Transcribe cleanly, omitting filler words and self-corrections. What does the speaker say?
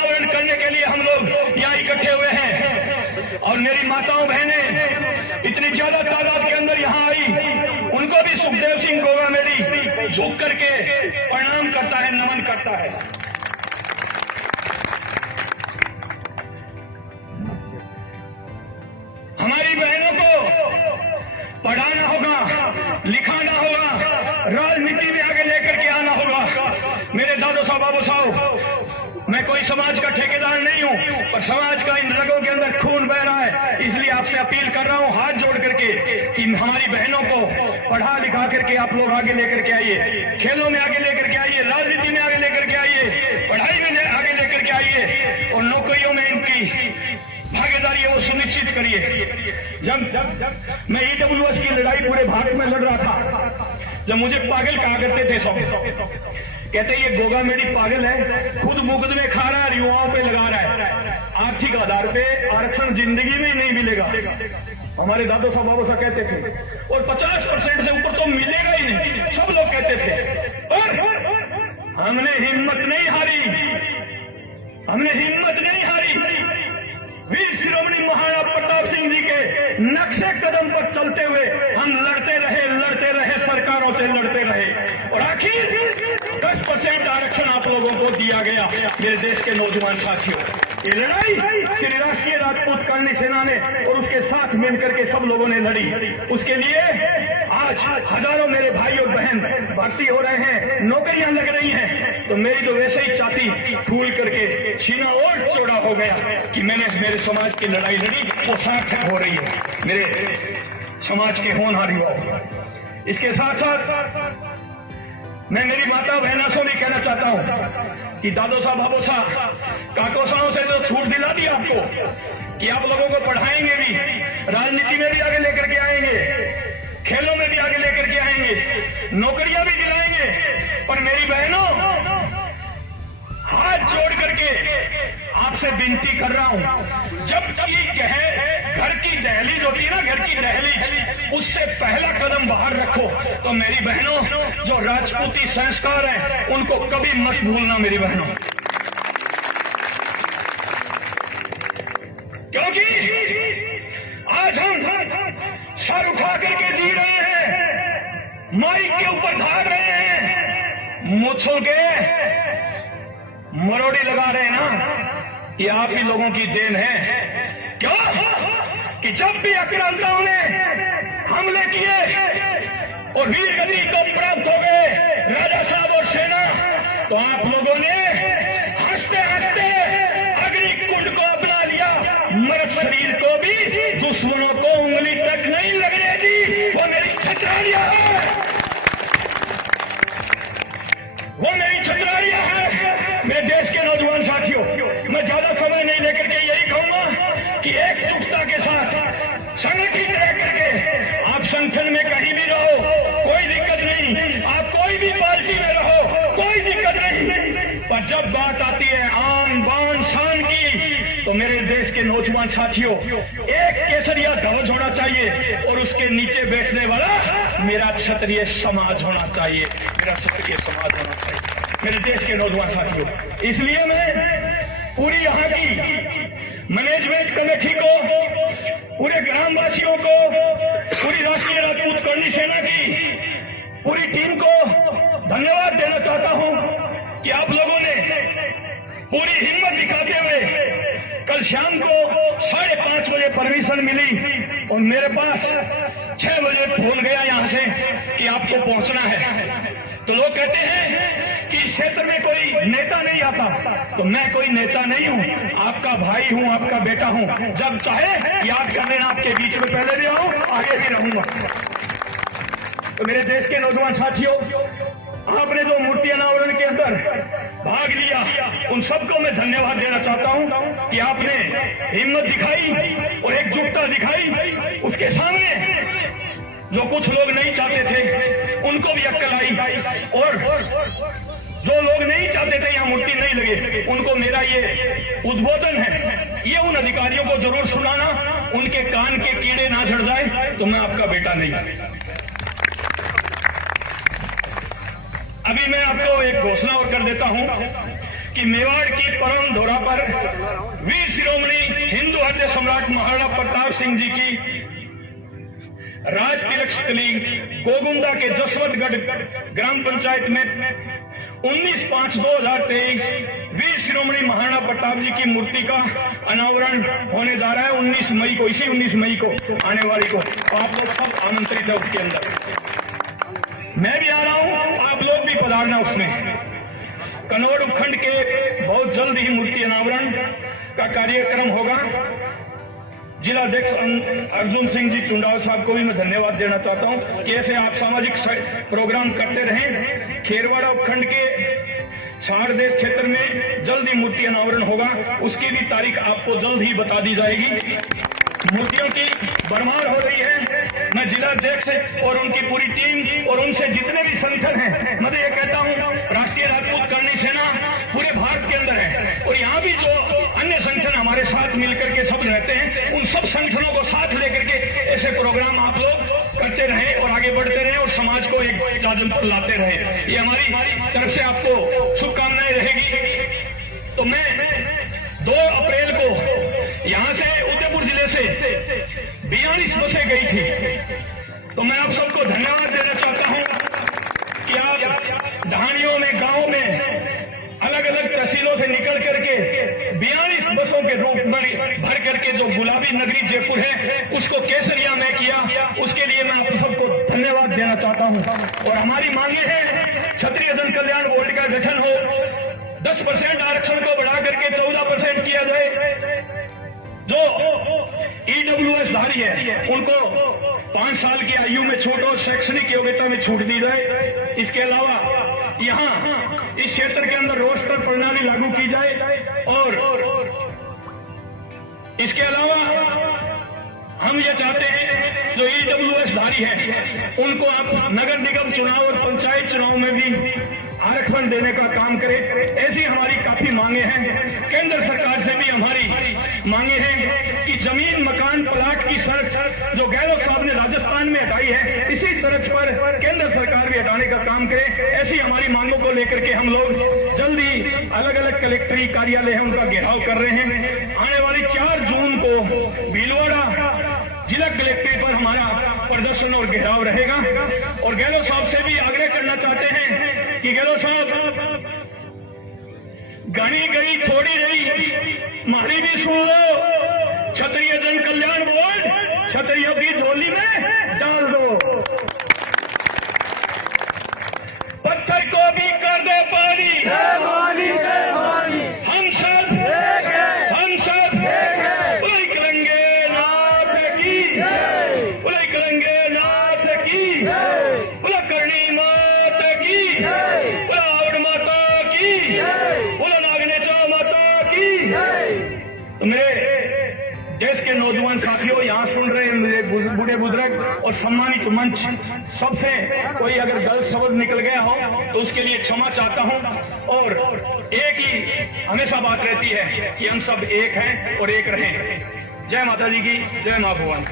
अनावरण करने के लिए हम लोग यहाँ इकट्ठे हुए हैं। और मेरी माताओं बहनें इतनी ज्यादा तादाद के अंदर यहाँ आई, उनको भी सुखदेव सिंह गोगामेडी झुक करके प्रणाम करता है, नमन करता है। हमारी बहनों को पढ़ाना होगा, लिखाना होगा, राजनीति में आगे लेकर के आना होगा। मेरे दादो साहब, बाबू साहब, मैं कोई समाज का ठेकेदार नहीं हूं, पर समाज का इन रगों के अंदर खून बह रहा है। इसलिए आपसे अपील कर रहा हूं हाथ जोड़ करके कि हमारी बहनों को पढ़ा लिखा करके आप लोग आगे लेकर के आइए, खेलों में आगे लेकर के आइए, राजनीति में आगे लेकर के आइए, पढ़ाई में आगे लेकर के आइए और नौकरियों में इनकी भागीदारी है वो सुनिश्चित करिए। जब मैं ईडब्ल्यूएस की लड़ाई पूरे भारत में लड़ रहा था, जब मुझे पागल कहा करते थे सब, कहते ये गोगामेडी पागल है, खुद मुकदमे खा रहा है, युवाओं पे लगा रहा है, आर्थिक आधार पे आरक्षण जिंदगी में नहीं मिलेगा। हमारे दादो साहब बाबू साहब कहते थे, और 50% से ऊपर तो मिलेगा ही नहीं, सब लोग कहते थे। और हमने हिम्मत नहीं हारी, हमने हिम्मत नहीं हारी। वीर शिरोमणि महाराणा प्रताप सिंह जी के नक्शे कदम पर चलते हुए हम लड़ते रहे, सरकारों से लड़ते रहे, और आखिर 10% आरक्षण आप लोगों को दिया गया। मेरे देश के नौजवान साथियों, ये लड़ाई श्री राष्ट्रीय राजपूत कानूनी सेना ने और उसके साथ मिलकर के सब लोगों ने लड़ी। उसके लिए आज हजारों मेरे भाई और बहन भर्ती हो रहे हैं, नौकरियां लग रही हैं। तो मेरी तो वैसे ही छाती फूल करके सीना और चौड़ा हो गया कि मैंने मेरे समाज की लड़ाई लड़ी, वो सार्थक हो रही है, मेरे समाज के होनहार युवा। इसके साथ साथ मैं मेरी माता बहनों से भी कहना चाहता हूं कि दादो साहब, बाबू साहब, काको साहब से तो छूट दिला दी आपको कि आप लोगों को पढ़ाएंगे भी, राजनीति में भी आगे लेकर के आएंगे, खेलों में भी आगे लेकर के आएंगे, नौकरियां भी दिलाएंगे। पर मेरी बहनों, हाथ जोड़ करके आपसे विनती कर रहा हूं, जब तक घर की दहलीज होती है ना, घर की दहलीज, उससे पहला कदम बाहर रखो। तो मेरी बहनों, जो राजपूती संस्कार हैं उनको कभी मत भूलना मेरी बहनों, क्योंकि आज हम सर उठा करके जी रहे हैं, माइक के ऊपर धार रहे हैं, मूंछों के मरोड़ी लगा रहे हैं ना, ये आप ही लोगों की देन है। क्यों कि जब भी आक्रांताओं ने हमले किए और वीर गति को प्राप्त हो गए राजा साहब और सेना, तो आप लोगों ने हंसते हंसते अग्नि कुंड को अपना लिया, मर्द शरीर को भी दुश्मनों को उंगली तक नहीं लगने दी। वो मेरी छतरारियां है, वो मेरी छतरारियां है। मेरे देश के नौजवान साथियों, मैं ज्यादा समय नहीं लेकर के यही कहूंगा कि एकजुटता के साथ संगठित रह करके आप संगठन में कहीं भी रहो, कोई दिक्कत नहीं, आप कोई भी पार्टी में रहो, कोई दिक्कत नहीं। पर जब बात आती है आन बान शान की, तो मेरे देश के नौजवान साथियों, एक केसरिया ध्वज होना चाहिए और उसके नीचे बैठने वाला मेरा क्षत्रिय समाज होना चाहिए, मेरा क्षत्रिय समाज होना चाहिए मेरे देश के नौजवान साथियों। इसलिए मैं पूरी यहाँ की मैनेजमेंट कमेटी को, पूरे ग्रामवासियों को, पूरी राष्ट्रीय राजपूत कानूनी सेना की पूरी टीम को धन्यवाद देना चाहता हूं कि आप लोगों ने पूरी हिम्मत दिखाते हुए कल शाम को 5:30 बजे परमिशन मिली और मेरे पास 6 बजे फोन गया यहां से कि आपको पहुंचना है। तो लोग कहते हैं कि इस क्षेत्र में कोई नेता नहीं आता, तो मैं कोई नेता नहीं हूं, आपका भाई हूं, आपका बेटा हूं। जब चाहे याद कर लेना, आपके बीच में पहले भी आऊं, आगे भी रहूंगा। तो मेरे देश के नौजवान साथियों, आपने जो मूर्ति अनावरण के अंदर भाग लिया, उन सबको मैं धन्यवाद देना चाहता हूं कि आपने हिम्मत दिखाई और एकजुटता दिखाई। उसके सामने जो कुछ लोग नहीं चाहते थे उनको भी अक्ल आई, और जो लोग नहीं चाहते थे यहाँ मूर्ति नहीं लगे, उनको मेरा ये उद्बोधन है, ये उन अधिकारियों को जरूर सुनाना, उनके कान के कीड़े ना झड़ जाए तो मैं आपका बेटा नहीं। अभी मैं आपको एक घोषणा और कर देता हूं कि मेवाड़ की परम धोरा पर वीर शिरोमणि हिंदू हृदय सम्राट महाराणा प्रताप सिंह जी की राज तिलक स्थली गोगुंदा के जसवंतगढ़ ग्राम पंचायत में 19/5/2023 वीर शिरोमणि महाराणा प्रताप जी की मूर्ति का अनावरण होने जा रहा है 19 मई को, इसी 19 मई को आने वाली को। आप लोग सब आमंत्रित है उसके अंदर। मैं भी आ रहा हूं, आप लोग भी पधारना उसमें। कनौर उपखंड के बहुत जल्द ही मूर्ति अनावरण का कार्यक्रम होगा। जिला अध्यक्ष अर्जुन सिंह जी चुंडाल साहब को भी मैं धन्यवाद देना चाहता हूं कि ऐसे आप सामाजिक प्रोग्राम करते रहें। खेरवाड़ा उपखंड के सारदेश क्षेत्र में जल्द ही मूर्ति अनावरण होगा, उसकी भी तारीख आपको जल्द ही बता दी जाएगी। मूर्तियों की भरमार हो रही है। मैं जिला अध्यक्ष और उनकी पूरी टीम और उनसे जितने भी संगठन हैं, मैं ये कहता हूं राष्ट्रीय राजपूत करणी सेना पूरे भारत के अंदर है और यहाँ भी जो अन्य संगठन हमारे साथ मिलकर के सब रहते हैं, उन सब संगठनों को साथ लेकर के ऐसे प्रोग्राम आप लोग करते रहे और आगे बढ़ते रहे और समाज को एक चादर पर लाते रहे। ये हमारी तरफ से आपको शुभकामनाएं रहेगी। तो मैं 2 अप्रैल को यहाँ से उदयपुर जिले से 42 बसें गई थी। तो मैं आप सबको धन्यवाद देना चाहता हूँ कि आप ढाणियों में, गांव में अलग अलग तहसीलों से निकल करके 42 बसों के रूप में भर करके जो गुलाबी नगरी जयपुर है उसको केसरिया में किया, उसके लिए मैं आप सबको धन्यवाद देना चाहता हूं। और हमारी मांगे हैं क्षत्रिय जन कल्याण बोर्ड का गठन हो, 10% आरक्षण को बढ़ा करके 14% किया जाए। जो ईडब्ल्यूएस धारी है उनको 5 साल की आयु में छूट और शैक्षणिक योग्यता में छूट दी जाए। इसके अलावा यहाँ इस क्षेत्र के अंदर रोस्टर प्रणाली लागू की जाए और इसके अलावा हम ये चाहते हैं जो ईडब्ल्यूएस धारी है उनको आप नगर निगम चुनाव और पंचायत चुनाव में भी आरक्षण देने का काम करें। ऐसी हमारी काफी मांगे हैं। केंद्र सरकार से भी हमारी मांगे हैं कि जमीन, मकान, प्लाट की शर्त जो गहलोत साहब ने राजस्थान में हटाई है, इसी तरह पर केंद्र सरकार भी हटाने का काम करे। ऐसी हमारी मांगों को लेकर के हम लोग जल्दी अलग अलग कलेक्टरी कार्यालय है उनका घेराव कर रहे हैं। आने वाली 4 जून को भीलवाड़ा जिला कलेक्ट्रेट पर हमारा प्रदर्शन और घेराव रहेगा। और गहलोत साहब से भी आग्रह करना चाहते हैं कि गहलोत साहब, घनी गई थोड़ी रही, हमारी भी सुन लो। क्षत्रिय जन कल्याण बोर्ड क्षत्रियों की झोली में डाल दो, पत्थर को भी कर दो पानी। हम सब उलई करेंगे नाथ की, उलई करेंगे नाथ की, उलई करणी माता की, उलई माता की, उलई नागनेचा माता की। तो मेरे देश के नौजवान साथियों, यहाँ सुन रहे हैं मेरे बूढ़े बुजुर्ग और सम्मानित मंच, सबसे कोई अगर गलत शब्द निकल गया हो तो उसके लिए क्षमा चाहता हूँ। और एक ही हमेशा बात रहती है कि हम सब एक हैं और एक रहें। जय माता जी की, जय मां भगवान।